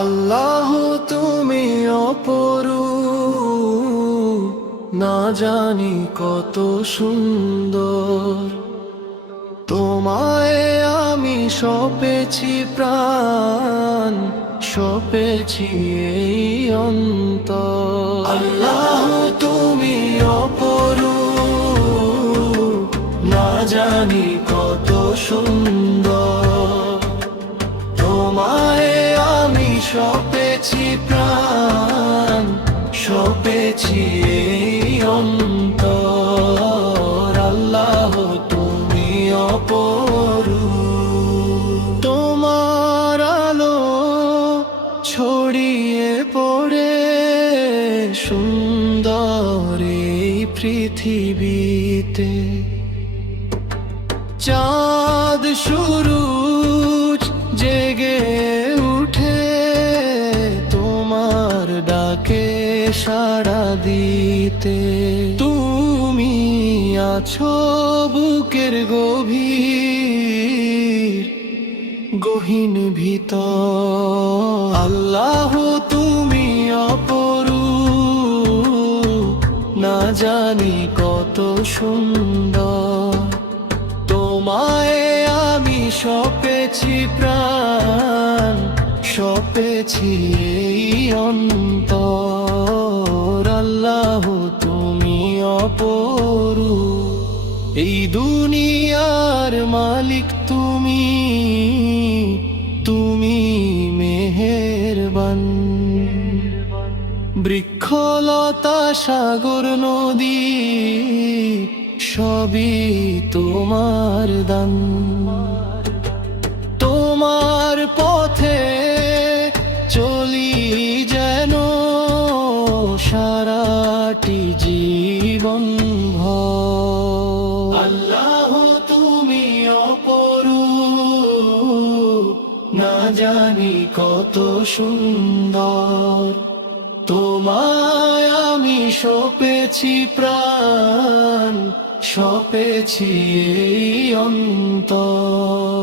আল্লাহ তুমি অপরূপ, না জানি কত সুন্দর। তোমায় আমি সপেছি প্রাণ, সপেছি এই অন্তর। আল্লাহ তুমি অপরূপ, না জানি কত সুন্দর। তোমায় আমি সপেছি প্রাণ, সপেছি এই অন্তর। আল্লাহ তুমি অপরূপ, তোমার আলো ছড়িয়ে পড়ে সুন্দর এই পৃথিবীতে। চাঁদ সূরজ জেগে উঠে তোমার ডাকে সাড়া দিতে। তুমি আছো বুকের গহীন ভিতর। আল্লাহ তুমি অপরূপ, না জানি কত সুন্দর। তোমায় আমি সপেছি প্রাণ, সপেছি এই অন্তর। আল্লাহ তুমি অপরূপ, এই দুনিয়ার মালিক তুমি, তুমি মেহেরবান। বৃক্ষলতা সাগর নদী সবই তোমার দান। তোমার পথে চলি যেন সারাটি জীবন ভর। আল্লাহ তুমি অপরূপ, না জানি কত সুন্দর। তোমায় আমি সপেছি প্রাণ, সপেছি এই অন্তর।